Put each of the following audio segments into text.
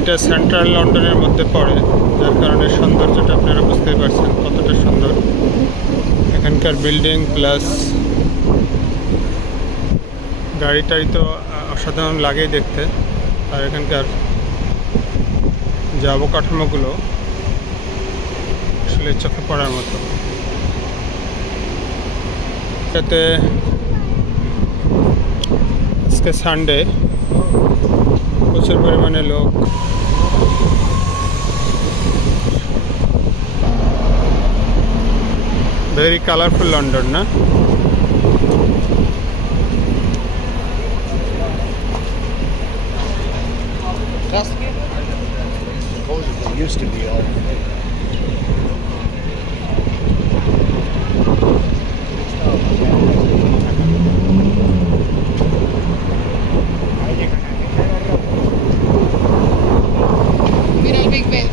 এটা সেন্ট্রাল লন্ডনের মধ্যে পড়ে, যার কারণে সৌন্দর্যটা আপনারা বুঝতেই পারছেন কতটা সুন্দর। এখানকার বিল্ডিং প্লাস গাড়ি টাড়ি তো অসাধারণ লাগেই দেখতে। আর এখানকার যে অবকাঠামোগুলো আসলে চোখে পড়ার মতো। এটাতে আজকে সানডে, প্রচুর পরিমাণে লোক। ভেরি কালারফুল লন্ডন না? Used to be all. Mira el Big Ben.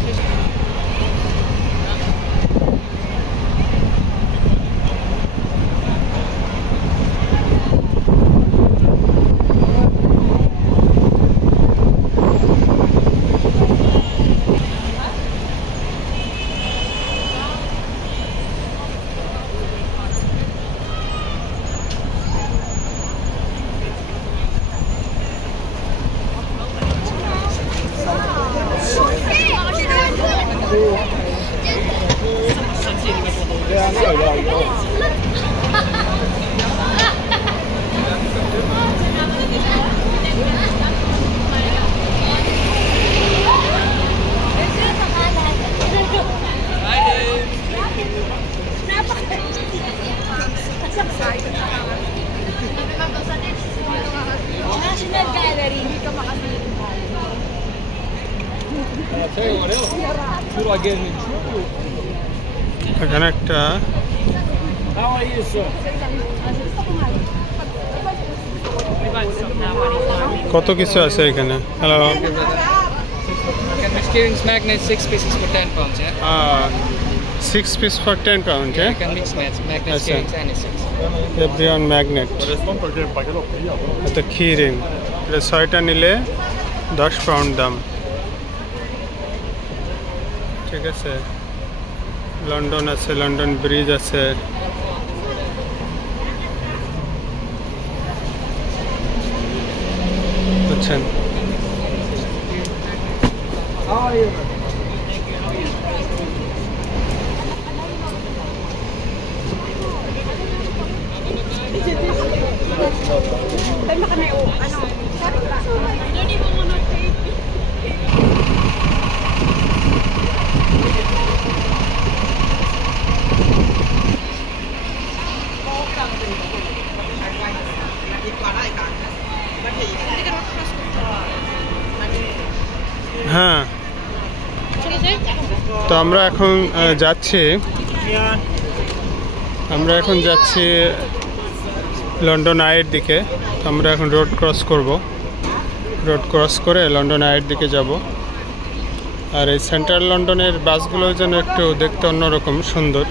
National Gallery, hindi ka makasali. I'll tell you what else. Should I get in trouble? এখানে একটা How are you, sir? কত কিছু আছে এখানে। Hello, Steering's magnet, 6 pieces for £10, yeah? 6 piece for £10, You yeah? can mix magnet Yes, sir. steerings and six. Everyone magnet। এটা কিরিং, এটা 6টা নিলে £10 দাম। ঠিক আছে, লন্ডন আছে, লন্ডন ব্রিজ আছে। বুঝছেন? How are you? হ্যাঁ, তো আমরা এখন যাচ্ছি লন্ডন আইয়ের দিকে। তো আমরা এখন রোড ক্রস করব, রোড ক্রস করে লন্ডন আইয়ের দিকে যাব। আর এই সেন্ট্রাল লন্ডনের বাসগুলো যেন একটু দেখতে অন্যরকম সুন্দর।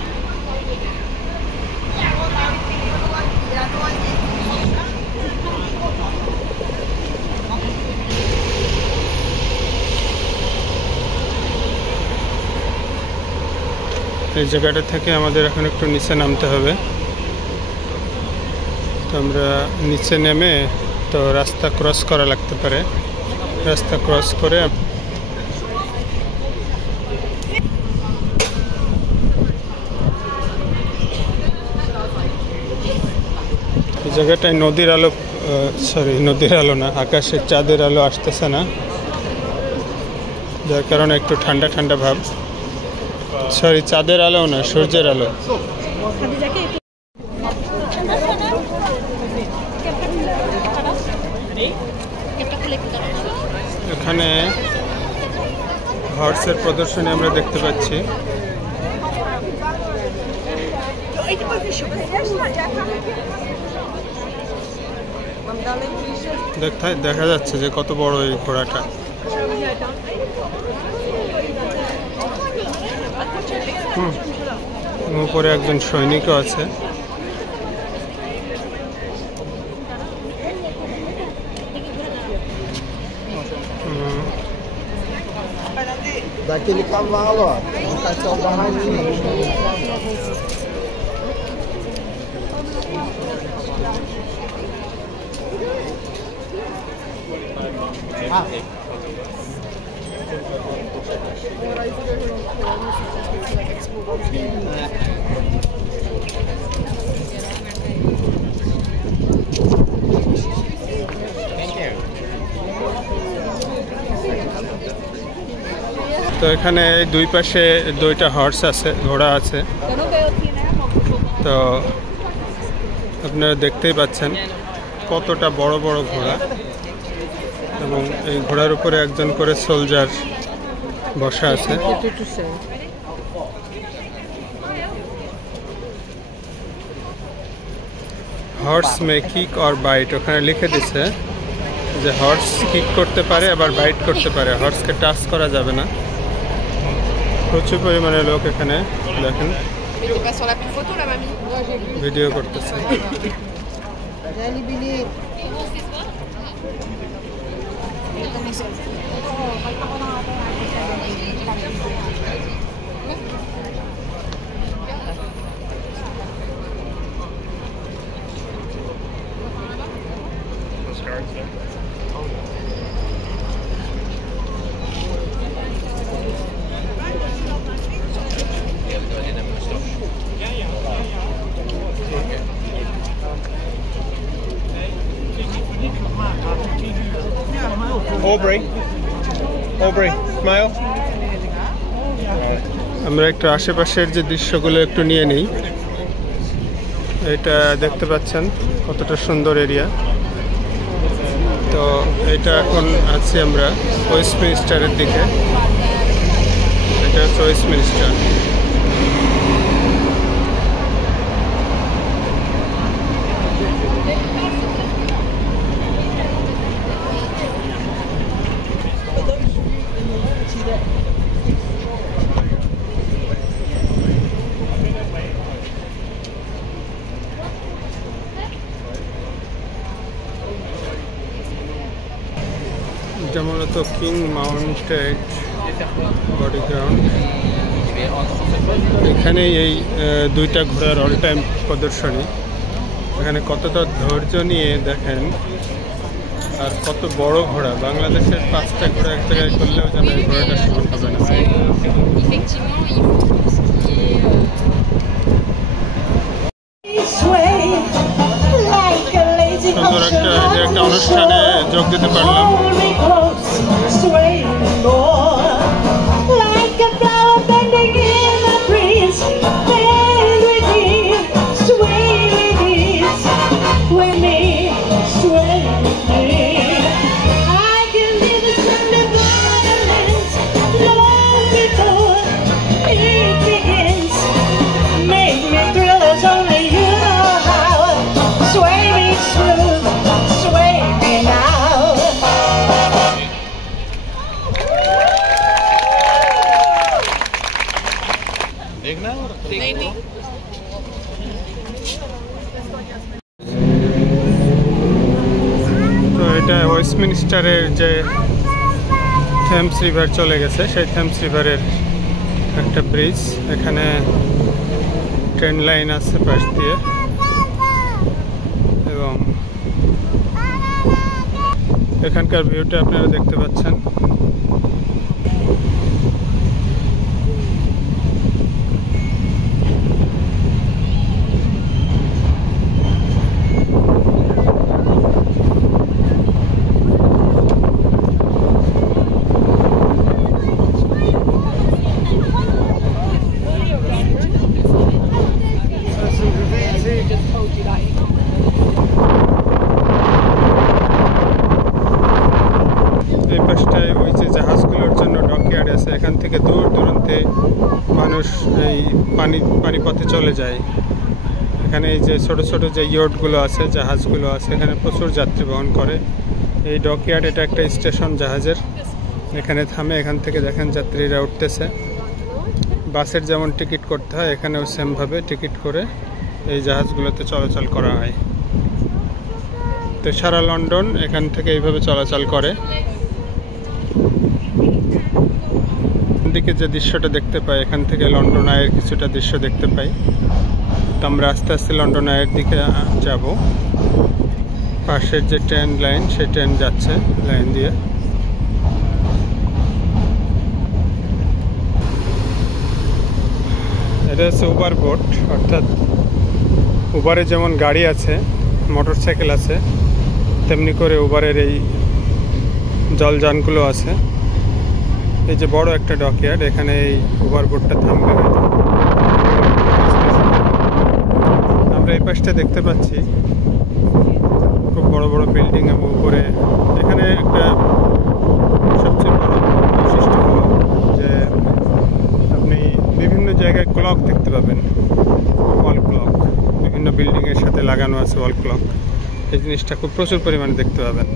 এই জায়গাটা থেকে আমাদের এখন একটু নিচে নামতে হবে। তো আমরা নিচে নেমে তো রাস্তা ক্রস করা লাগতে পারে, রাস্তা ক্রস করে এই জায়গাটায় নদীর আলো, নদীর আলো না, আকাশের চাঁদের আলো আসতেছে না, যার কারণে একটু ঠান্ডা ঠান্ডা ভাব। চাঁদের আলো না, সূর্যের আলো। এখানে হর্সের প্রদর্শনী আমরা দেখতে পাচ্ছি। দেখা যাচ্ছে যে কত বড় এই ঘোড়াটা। উপরে একজন সৈনিকও আছে। daquele cavalo, ó. Um cachorro barradinho. তো এখানে দুই পাশে দুইটা হর্স আছে, ঘোড়া আছে। তো আপনারা দেখতেই পাচ্ছেন কতটা বড় বড় ঘোড়া, এবং এই ঘোড়ার উপরে একজন করে সোলজার বসা আছে। Horse may kick or bite, ওখানে লিখে দিচ্ছে যে হর্স কিক করতে পারে আবার বাইট করতে পারে, হর্সকে টাচ করা যাবে না। প্রচুর পরিমাণে লোক এখানে দেখেন ভিডিও করতেছে। Aubrey, smile. আমরা একটু আশেপাশের যে দৃশ্যগুলো একটু নিয়ে নিই। এটা দেখতে পাচ্ছেন কতটা সুন্দর এরিয়া। তো এটা এখন আছি আমরা ওয়েস্টমিনিস্টারের দিকে। এটা হচ্ছে ওয়েস্টমিনিস্টার। এটা মূলত কিং মাউন্টেড বডি গ্রাউন্ড। এখানেই এই দুইটা ঘোড়ার অল টাইম প্রদর্শনী। এখানে কতটা ধৈর্য নিয়ে দেখেন, আর কত বড় ঘোড়া। বাংলাদেশের 5টা ঘোড়া এক জায়গায় করলেও যেন এই ঘোড়াটা সমান হবে না। সুন্দর একটা অনুষ্ঠানে যোগ দিতে পারলাম। তো এটা ওয়েস্টমিনিস্টারের যে থেমস রিভার চলে গেছে, সেই থেমস রিভারের একটা ব্রিজ। এখানে ট্রেন লাইন আছে পাশ দিয়ে, এবং এখানকার ভিউটা আপনারা দেখতে পাচ্ছেন। এই পাশটায় ওই যে জাহাজগুলোর জন্য ডকইয়ার্ড আছে, এখান থেকে দূর দূরান্তে মানুষ এই পানিপথে চলে যায়। এখানে এই যে ছোট ছোট যে ইয়টগুলো আছে, জাহাজগুলো আছে, এখানে প্রচুর যাত্রী বহন করে। এই ডকইয়ার্ড এটা একটা স্টেশন জাহাজের, এখানে থামে। এখান থেকে দেখেন যাত্রীরা উঠতেছে। বাসের যেমন টিকিট করতে হয়, এখানেও সেমভাবে টিকিট করে এই জাহাজগুলোতে চলাচল করা হয়। তো সারা লন্ডন এখান থেকে এইভাবে চলাচল করে। থেকে যে দৃশ্যটা দেখতে পাই, এখান থেকে লন্ডন আইয়ের কিছুটা দৃশ্য দেখতে পাই। তো আমরা আস্তে আস্তে লন্ডন আইয়ের দিকে যাব। পাশের যে ট্রেন লাইন, সেই ট্রেন যাচ্ছে লাইন দিয়ে। এটা হচ্ছে উবার বোট, অর্থাৎ উবারে যেমন গাড়ি আছে, মোটর সাইকেল আছে, তেমনি করে উবারের এই জলযানগুলো আছে। এই যে বড় একটা ডকইয়ার্ড, এখানে এই উবার বোটটা থামবে হয়তো। আমরা এই পাশটা দেখতে পাচ্ছি খুব বড় বড় বিল্ডিং এবং উপরে এখানে একটা সবচেয়ে বড় বৈশিষ্ট্য হলো যে আপনি বিভিন্ন জায়গায় ক্লক দেখতে পাবেন, ওয়াল ক্লক, বিভিন্ন বিল্ডিংয়ের সাথে লাগানো আছে ওয়াল ক্লক। এই জিনিসটা খুব প্রচুর পরিমাণে দেখতে পাবেন।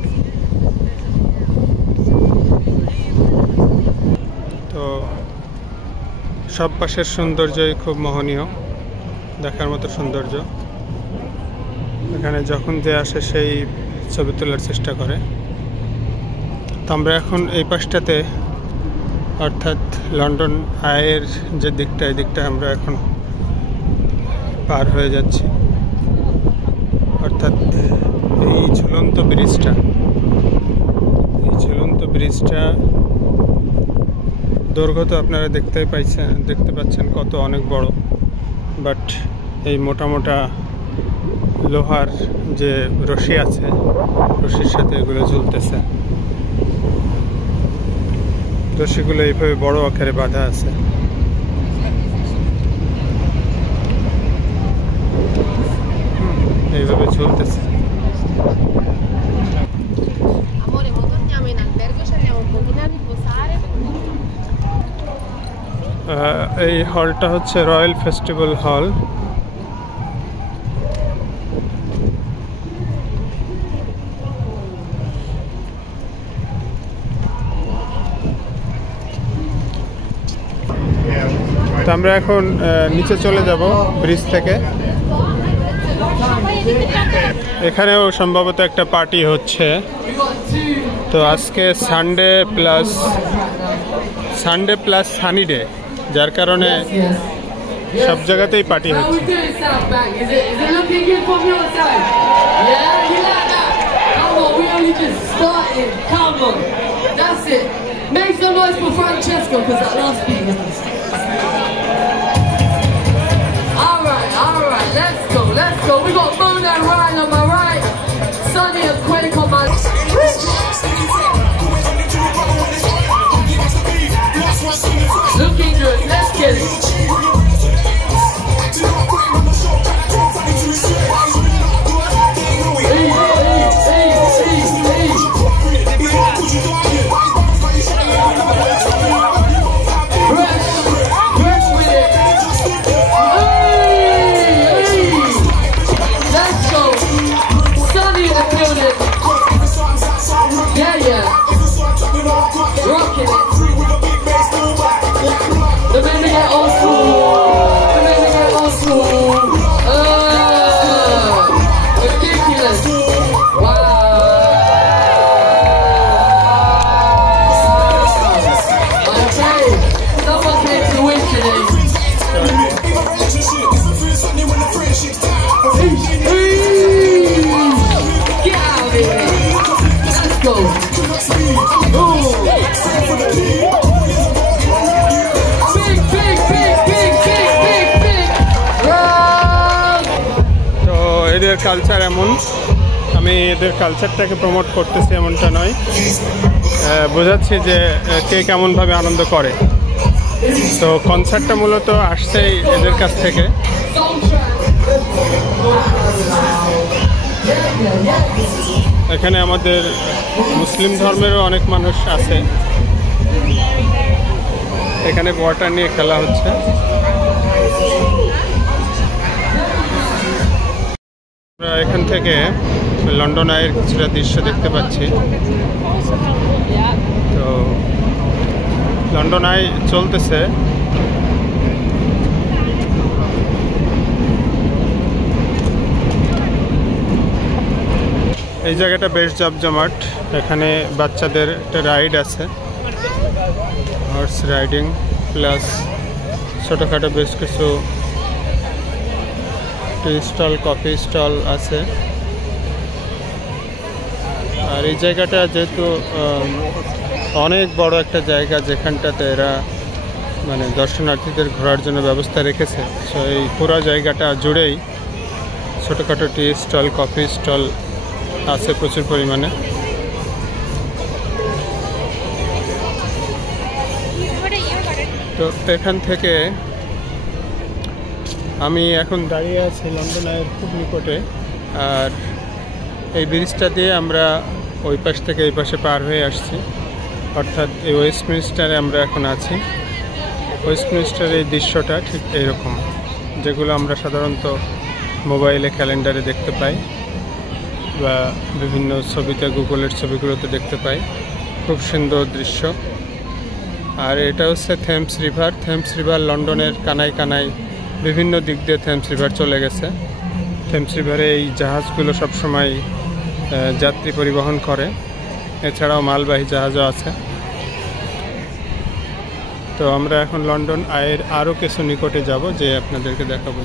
তো সব পাশের সৌন্দর্যই খুব মোহনীয়, দেখার মতো সৌন্দর্য। এখানে যখন যে আসে সেই ছবি তোলার চেষ্টা করে। তো আমরা এখন এই পাশটাতে, অর্থাৎ লন্ডন আইয়ের যে দিকটা, এই দিকটা আমরা এখন পার হয়ে যাচ্ছি। অর্থাৎ এই ঝুলন্ত ব্রিজটা দৈর্ঘ্য তো আপনারা দেখতে পাচ্ছেন কত অনেক বড়, বাট এই মোটা মোটা লোহার যে রশি আছে, রশির সাথে এগুলো ঝুলতেছে। রশিগুলো এইভাবে বড় আকারে বাঁধা আছে। এইভাবে ঝুলতেছে। Amore, ma torniamo in albergo, ci andiamo un pochino a riposare. এই হলটা হচ্ছে রয়্যাল ফেস্টিভ্যাল হল। তো আমরা এখন নিচে চলে যাব ব্রিজ থেকে। এখানেও সম্ভবত একটা পার্টি হচ্ছে। তো আজকে সানডে প্লাস সানি ডে, যার কারণে সব জায়গাতেই পার্টি হচ্ছে। Make some noise for Francesco, because that last beat was... Alright, let's go. We got Mona and Ryan on my right, Sunny and Quake on my left. Looking good, let's get it. এদের culture এমন, আমি এদের কালচারটাকে promote করতেছি এমনটা নয়, বোঝাচ্ছি যে কে কেমনভাবে আনন্দ করে। তো কনসার্টটা মূলত আসছেই এদের কাছ থেকে। এখানে আমাদের মুসলিম ধর্মেরও অনেক মানুষ আছে। এখানে ওয়াটার নিয়ে খেলা হচ্ছে। আমরা এখান থেকে লন্ডন আইয়ের কিছুটা দৃশ্য দেখতে পাচ্ছি। তো লন্ডন আই চলতেছে। এই জায়গাটা বেশ জমজমাট। এখানে বাচ্চাদের একটা রাইড আছে, হর্স রাইডিং। প্লাস ছোটোখাটো বেশ কিছু টি স্টল, কফি স্টল আছে। আর এই জায়গাটা যেহেতু অনেক বড় একটা জায়গা, যেখানটাতে এরা মানে দর্শনার্থীদের ঘোরার জন্য ব্যবস্থা রেখেছে, সো এই পুরো জায়গাটা জুড়েই ছোটোখাটো টি স্টল, কফি স্টল আছে প্রচুর পরিমাণে। তো এখান থেকে আমি এখন দাঁড়িয়ে আছি লন্ডন আইয়ের খুব নিকটে। আর এই ব্রিজটা দিয়ে আমরা ওই পাশ থেকে এই পাশে পার হয়ে আসছি, অর্থাৎ এই ওয়েস্টমিনিস্টারে আমরা এখন আছি। ওয়েস্টমিনিস্টারের এই দৃশ্যটা ঠিক এইরকম, যেগুলো আমরা সাধারণত মোবাইলে, ক্যালেন্ডারে দেখতে পাই বা বিভিন্ন ছবিতে, গুগলের ছবিগুলোতে দেখতে পাই। খুব সুন্দর দৃশ্য। আর এটা হচ্ছে থেমস রিভার। থেমস রিভার লন্ডনের কানায় কানায় বিভিন্ন দিক দিয়ে থেমস রিভার চলে গেছে। থেমস রিভারে এই জাহাজগুলো সবসময় যাত্রী পরিবহন করে, এছাড়াও মালবাহী জাহাজও আছে। তো আমরা এখন লন্ডন আইয়ের আরও কিছু নিকটে যাব, যে আপনাদেরকে দেখাবো।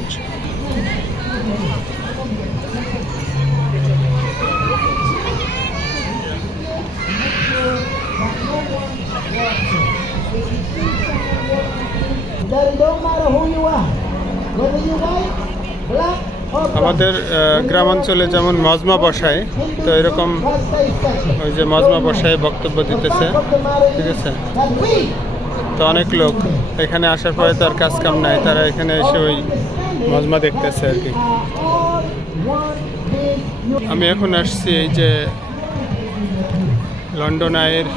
আমাদের গ্রামাঞ্চলে যেমন মজমা বসায়, তো এরকম ওই যে মজমা বসায় বক্তব্য দিতেছে, ঠিক আছে। তো অনেক লোক এখানে আসার পরে তার কাজ কাম নাই, তারা এখানে এসে ওই মজমা দেখতেছে আর কি। আমি এখন আসছি এই যে লন্ডন আইয়ের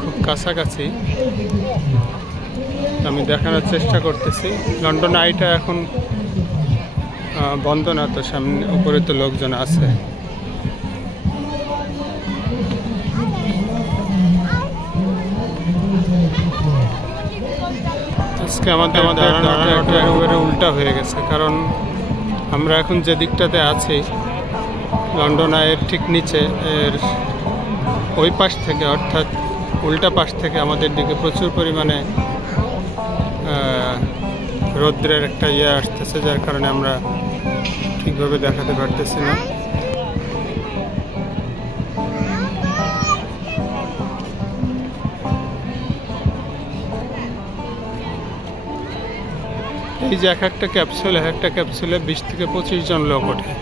খুব কাছাকাছি। আমি দেখানোর চেষ্টা করতেছি। লন্ডন আইটা এখন বন্ধ না, তো সামনে উপরে তো লোকজন আছে। আজকে আমাদের একেবারে উল্টা হয়ে গেছে, কারণ আমরা এখন যে দিকটাতে আছি লন্ডন আইয়ের ঠিক নিচে, এর ওই পাশ থেকে অর্থাৎ উল্টা পাশ থেকে আমাদের দিকে প্রচুর পরিমাণে রৌদ্রের একটা ইয়ে আসতেছে, যার কারণে আমরা ঠিকভাবে দেখাতে পারতেছি না। এই যে এক একটা ক্যাপসুলে 20 থেকে 25 জন লোক ওঠে,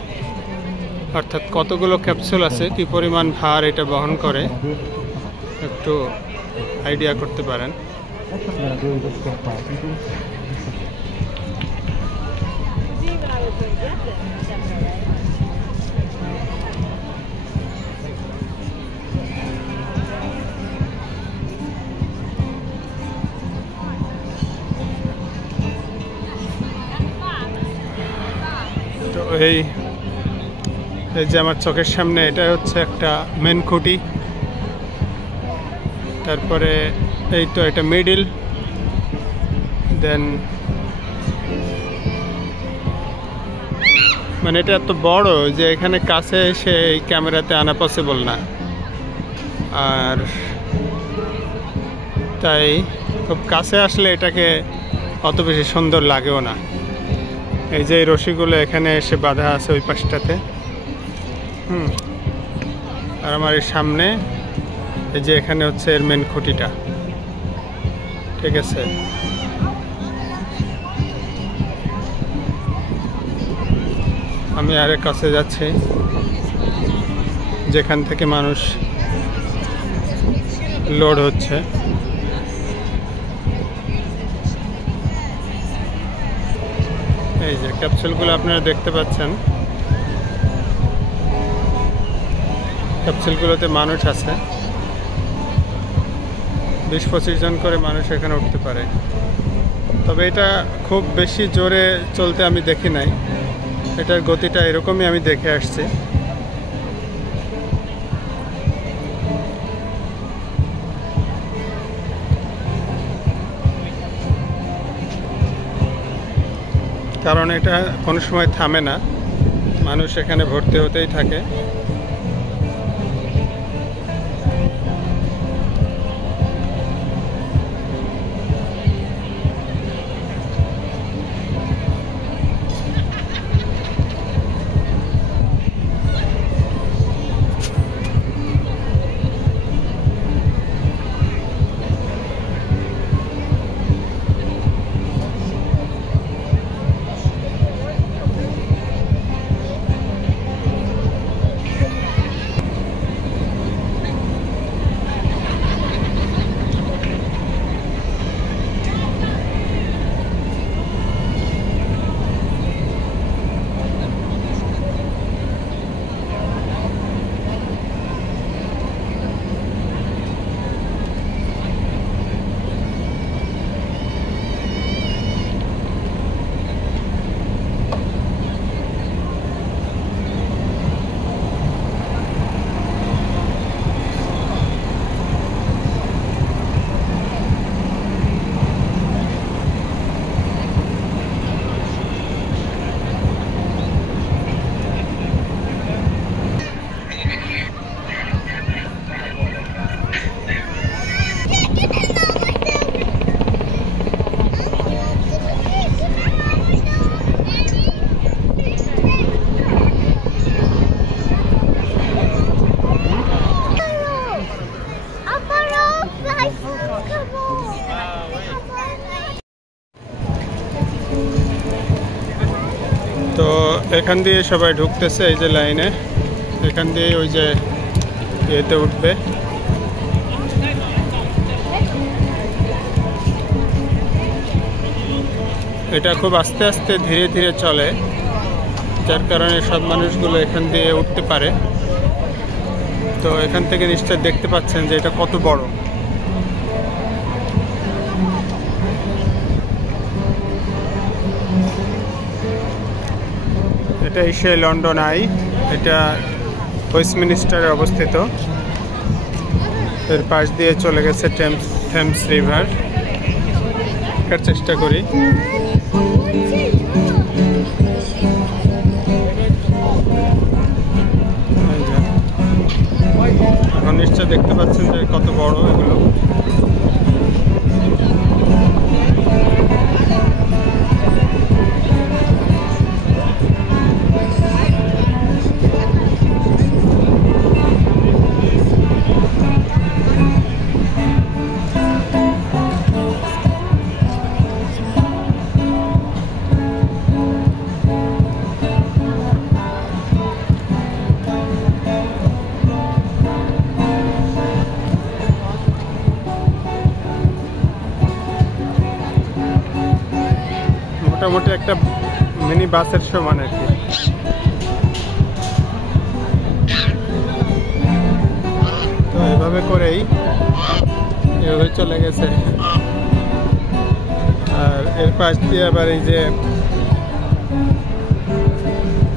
অর্থাৎ কতগুলো ক্যাপসুল আছে, কি পরিমাণ ভার এটা বহন করে একটু আইডিয়া করতে পারেন। তো এই যে আমার চোখের সামনে, এটা হচ্ছে একটা মেন খুঁটি, তারপরে এই তো এটা মিডিল, দেন মানে এটা এত বড় যে এখানে কাছে এসে এই ক্যামেরাতে আনা পসিবল না, আর তাই খুব কাছে আসলে এটাকে অত বেশি সুন্দর লাগেও না। এই যে এই রশিগুলো এখানে এসে বাঁধা আছে ওই পাশটাতে, আর আমার এই সামনে এই যে এখানে হচ্ছে এর মেন খুঁটিটা, ঠিক আছে। আমি আরেক কাছে যাচ্ছি, যেখান থেকে মানুষ লোড হচ্ছে। এই যে ক্যাপসুলগুলো আপনারা দেখতে পাচ্ছেন, ক্যাপসুলগুলোতে মানুষ আছে, 20-25 জন করে মানুষ এখানে উঠতে পারে। তবে এটা খুব বেশি জোরে চলতে আমি দেখি নাই, এটার গতিটা এরকমই আমি দেখে আসছি। কারণ এটা কোনো সময় থামে না, মানুষ এখানে ভর্তি হতেই থাকে। এখান দিয়ে সবাই ঢুকতেছে এই যে লাইনে, এখান দিয়ে ওই যে ইয়েতে উঠবে। এটা খুব আস্তে আস্তে ধীরে ধীরে চলে, যার কারণে সব মানুষগুলো এখান দিয়ে উঠতে পারে। তো এখান থেকে নিশ্চয় দেখতে পাচ্ছেন যে এটা কত বড়। এটা সেই লন্ডন আই, এটা ওয়েস্টমিনিস্টারে অবস্থিত। এর পাশ দিয়ে চলে গেছে থেমস রিভার। দেখার চেষ্টা করি। এখন নিশ্চয় দেখতে পাচ্ছেন যে কত বড় এগুলো। মোটামুটি একটা মিনি বাসের সমান আর কি। তো এভাবে করেই এভাবে চলে গেছে। আর এর পাশ দিয়ে আবার এই যে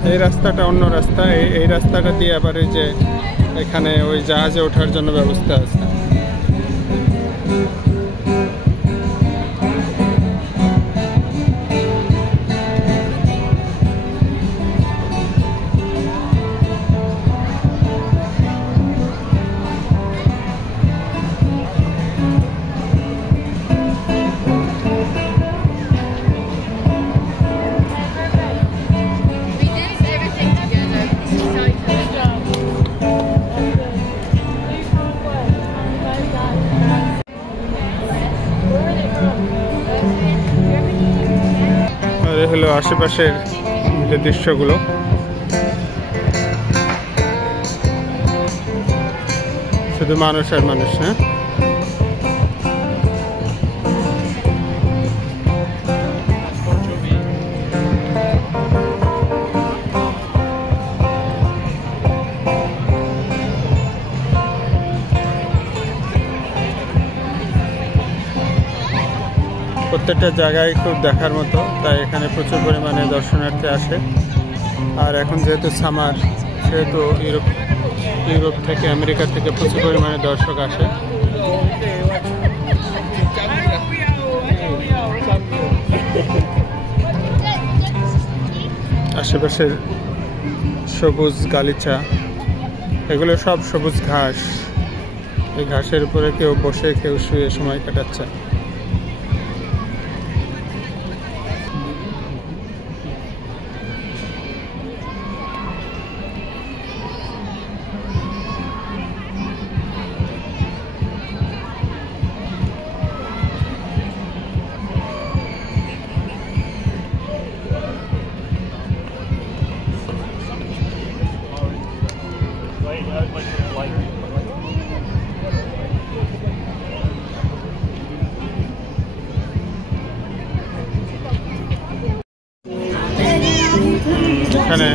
এই রাস্তাটা অন্য রাস্তা, এই রাস্তাটা দিয়ে আবার এই যে এখানে ওই জাহাজে ওঠার জন্য ব্যবস্থা আছে। হলো আশেপাশের যে দৃশ্যগুলো। শুধু মানুষ আর মানুষ, হ্যাঁ। প্রত্যেকটা জায়গায় খুব দেখার মতো, তাই এখানে প্রচুর পরিমাণে দর্শনার্থী আসে। আর এখন যেহেতু সামার, সেহেতু ইউরোপ থেকে, আমেরিকা থেকে প্রচুর পরিমাণে দর্শক আসে। আশেপাশের সবুজ গালিচা, এগুলো সব সবুজ ঘাস। এই ঘাসের উপরে কেউ বসে, কেউ শুয়ে সময় কাটাচ্ছে। এখানে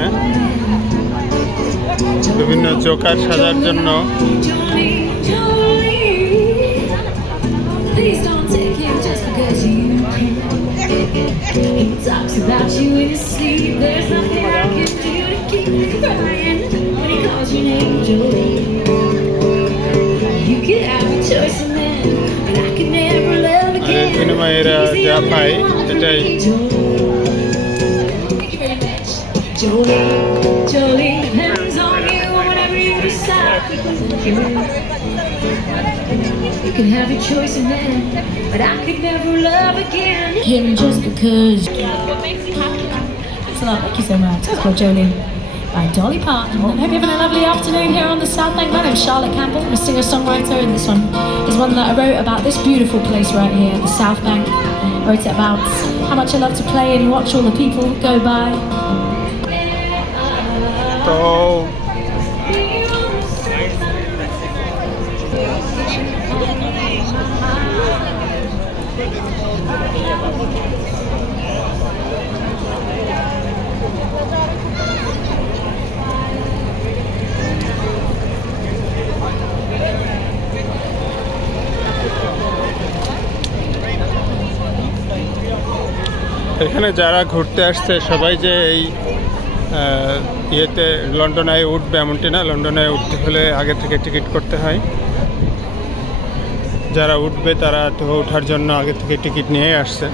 বিভিন্ন জোকার সাজার জন্য বিনিময়ে এরা যা পায় সেটাই। Jolene, depends on you, whatever you decide. You can have your choice of men, but I could never love again. Him just because. Thanks a lot, thank you so much. That's called Jolene by Dolly Parton. I hope you're having a lovely afternoon here on the South Bank. My name's Charlotte Campbell, I'm a singer-songwriter, and this one is one that I wrote about this beautiful place right here, the South Bank. I wrote it about how much I love to play and watch all the people go by. তো এখানে যারা ঘুরতে আসছে সবাই যে এই ইয়েতে London I উঠবে এমনটি না। লন্ডন আই উঠতে হলে আগে থেকে টিকিট করতে হয়। যারা উঠবে তারা তো ওঠার জন্য আগে থেকে টিকিট নিয়ে আসছে,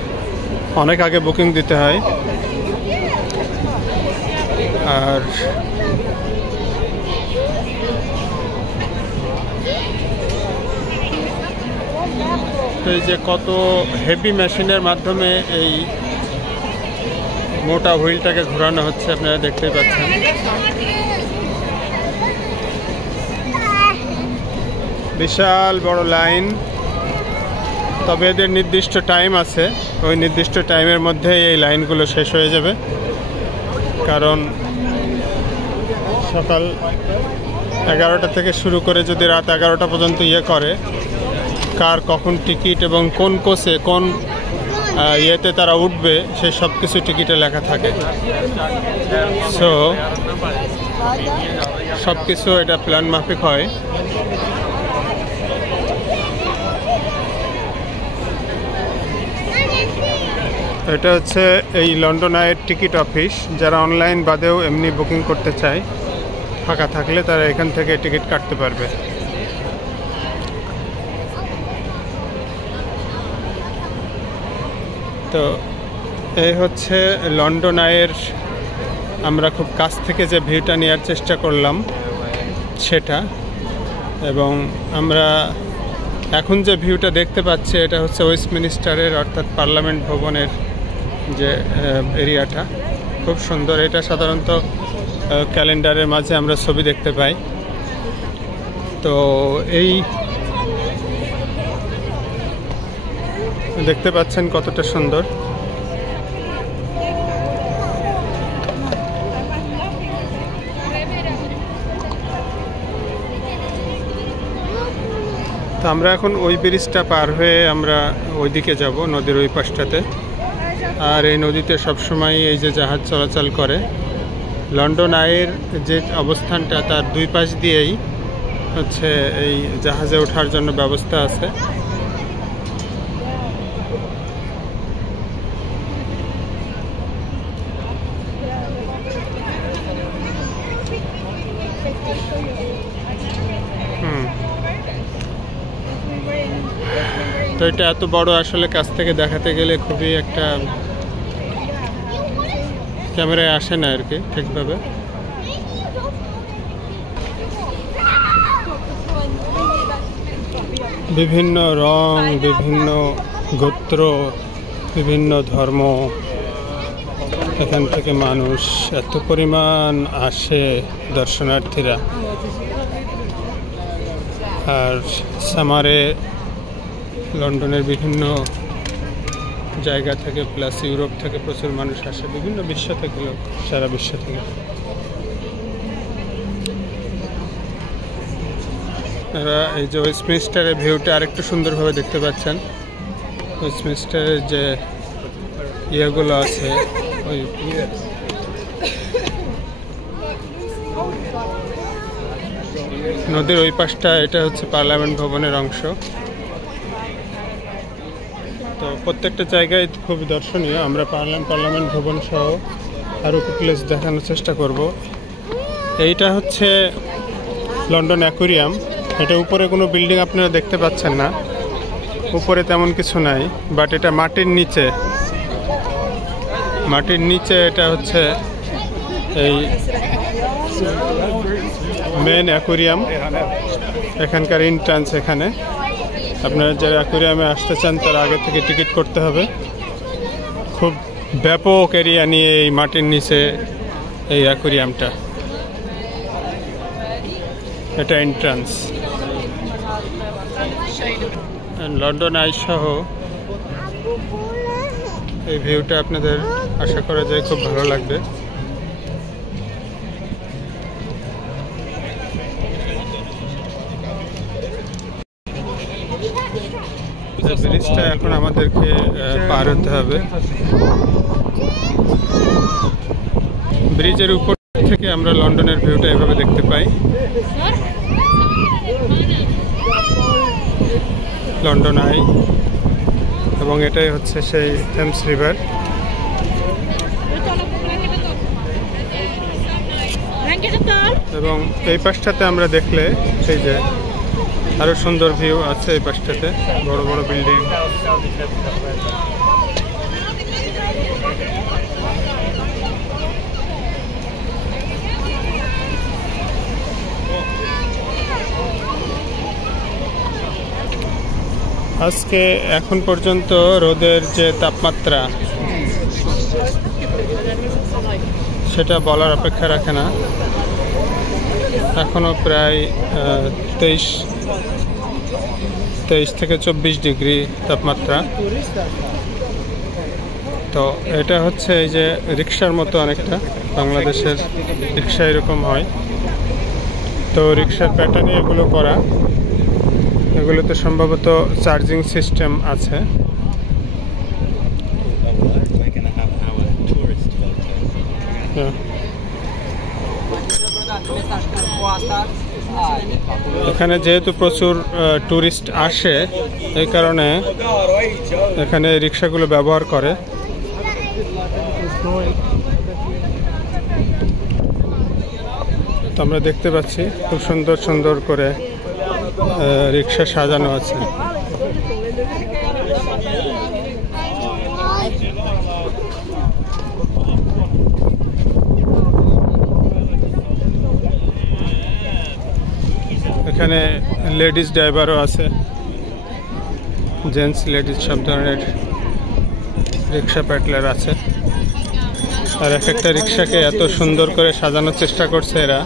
অনেক আগে বুকিং দিতে হয়। আর এই যে কত হেভি মেশিনের মাধ্যমে এই মোটা হুইলটাকে ঘোরানো হচ্ছে, আপনারা দেখতেই পাচ্ছেন। বিশাল বড় লাইন, তবে এদের নির্দিষ্ট টাইম আছে, ওই নির্দিষ্ট টাইমের মধ্যে এই লাইনগুলো শেষ হয়ে যাবে। কারণ সকাল 11টা থেকে শুরু করে যদি রাত 11টা পর্যন্ত ইয়ে করে, কার কখন টিকিট এবং কোন কোচে কোন ইয়েতে তারা উঠবে সেই সব কিছু টিকিটে লেখা থাকে। সো সব কিছু এটা প্ল্যান মাফিক হয়। এটা হচ্ছে এই লন্ডন আইয়ের টিকিট অফিস। যারা অনলাইন বাদেও এমনি বুকিং করতে চায়, ফাঁকা থাকলে তারা এখান থেকে টিকিট কাটতে পারবে। তো এই হচ্ছে লন্ডন আইয়ের আমরা খুব কাছ থেকে যে ভিউটা নেওয়ার চেষ্টা করলাম সেটা। এবং আমরা এখন যে ভিউটা দেখতে পাচ্ছি এটা হচ্ছে ওয়েস্টমিনিস্টারের অর্থাৎ পার্লামেন্ট ভবনের যে এরিয়াটা, খুব সুন্দর। এটা সাধারণত ক্যালেন্ডারের মাঝে আমরা ছবি দেখতে পাই। তো এই দেখতে পাচ্ছেন কতটা সুন্দর। তো আমরা এখন ওই ব্রিজটা পার হয়ে আমরা ওইদিকে যাব, নদীর ওই পাশটাতে। আর এই নদীতে সবসময় এই যে জাহাজ চলাচল করে। লন্ডন আইয়ের যে অবস্থানটা তার দুই পাশ দিয়েই হচ্ছে এই জাহাজে ওঠার জন্য ব্যবস্থা আছে। তো এটা এত বড়, আসলে কাছ থেকে দেখাতে গেলে খুবই একটা ক্যামেরায় আসে না আর কি ঠিকভাবে। বিভিন্ন রং, বিভিন্ন গোত্র, বিভিন্ন ধর্ম, এখান থেকে মানুষ এত পরিমাণ আসে দর্শনার্থীরা। আর সামারে লন্ডনের বিভিন্ন জায়গা থেকে প্লাস ইউরোপ থেকে প্রচুর মানুষ আসে, বিভিন্ন বিশ্ব থেকে লোক, সারা বিশ্ব থেকে। এই যে ওয়েস্টমিনিস্টারের ভিউটা আরেকটু সুন্দরভাবে দেখতে পাচ্ছেন। ওয়েস্টমিনিস্টারের যে ইয়েগুলো আছে, ওই নদীর ওই পাশটা, এটা হচ্ছে পার্লামেন্ট ভবনের অংশ। তো প্রত্যেকটা জায়গায় খুব দর্শনীয়। আমরা পার্লামেন্ট ভবন সহ আরও প্লেস দেখানোর চেষ্টা করব। এইটা হচ্ছে লন্ডন অ্যাকুয়ারিয়াম। এটা উপরে কোনো বিল্ডিং আপনারা দেখতে পাচ্ছেন না, উপরে তেমন কিছু নাই, বাট এটা মাটির নিচে। মাটির নিচে এটা হচ্ছে এই মেন অ্যাকুয়ারিয়াম, এখানকার এন্ট্রান্স। এখানে আপনারা যারা অ্যাকুয়ারিয়ামে আসতে চান তারা আগে থেকে টিকিট করতে হবে। খুব ব্যাপক এরিয়া নিয়ে এই মাটির নিচে এই অ্যাকুয়ারিয়ামটা, এটা এন্ট্রান্স। লন্ডন আই সহ এই ভিউটা আপনাদের আশা করা যায় খুব ভালো লাগবে। ব্রিজটা এখন আমাদেরকে পার হতে হবে। ব্রিজের উপর থেকে আমরা লন্ডনের ভিউটা এভাবে দেখতে পাই। লন্ডন আই, এবং এটাই হচ্ছে সেই থেমস রিভার। এবং এই পাশটাতে আমরা দেখলে সেই যে আরো সুন্দর ভিউ আছে, এই পাশটাতে বড় বড় বিল্ডিং। আজকে এখন পর্যন্ত রোদের যে তাপমাত্রা সেটা বলার অপেক্ষা রাখে না। এখনো প্রায় 23 থেকে 24 ডিগ্রি তাপমাত্রা। তো এটা হচ্ছে এই যে রিক্সার মতো, অনেকটা বাংলাদেশের রিক্সা এরকম হয়। তো রিক্সার প্যাটার্নে এগুলো করা, এগুলোতে সম্ভবত চার্জিং সিস্টেম আছে। এখানে যেহেতু প্রচুর টুরিস্ট আসে, এই কারণে এখানে রিক্সাগুলো ব্যবহার করে। তো আমরা দেখতে পাচ্ছি খুব সুন্দর সুন্দর করে রিক্সা সাজানো আছে। এখানে লেডিস ড্রাইভারও আছে, জেন্টস লেডিস সব ধরনের রিক্সা প্যাডলার আছে। আর এক একটা রিক্সাকে এত সুন্দর করে সাজানোর চেষ্টা করছে এরা।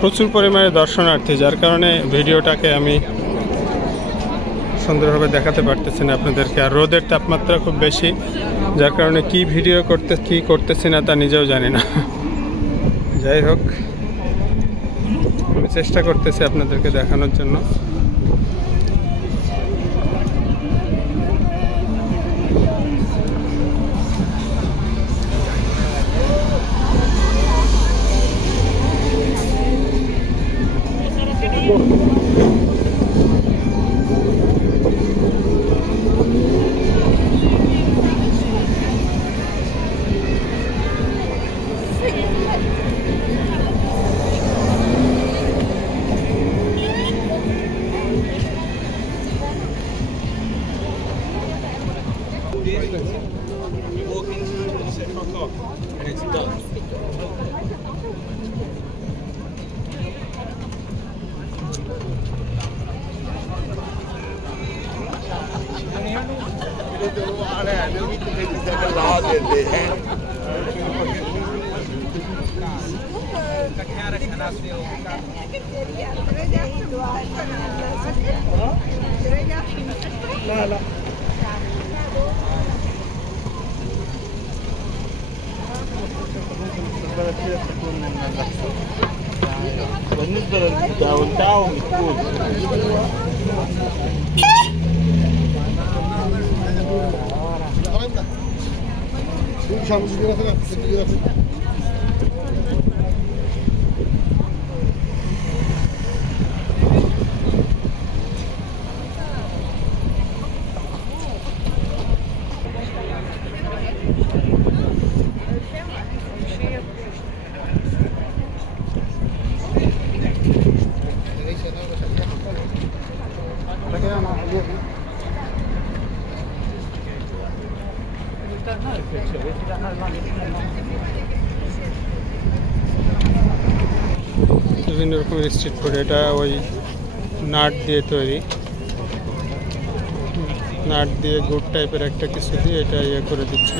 প্রচুর পরিমাণে দর্শনার্থী, যার কারণে ভিডিওটাকে আমি সুন্দরভাবে দেখাতে পারতেছি না আপনাদেরকে। আর রোদের তাপমাত্রা খুব বেশি, যার কারণে কি ভিডিও করতেছি না তা নিজেও জানি না। যাই হোক, আমি চেষ্টা করতেছি আপনাদেরকে দেখানোর জন্য। بالنسبة للداون يكون বিভিন্ন রকমের স্ট্রিট ফুড। এটা ওই নাট দিয়ে তৈরি, নাট দিয়ে গুড় টাইপের একটা কিছু দিয়ে এটা ইয়ে করে দিচ্ছে।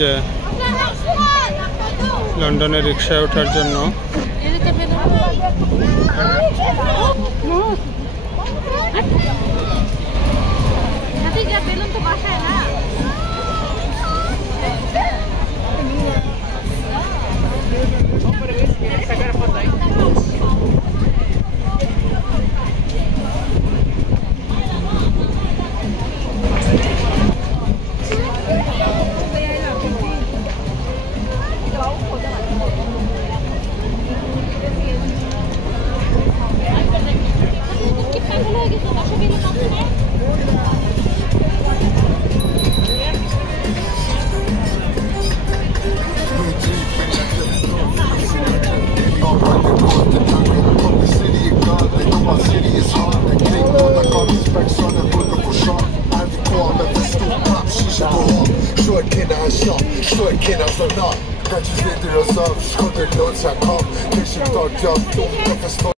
যে লন্ডনে রিক্সায় ওঠার জন্য Kanskje sliter oss av, skottet låt seg kom. Kanskje tak jobb, dum, hvorfor står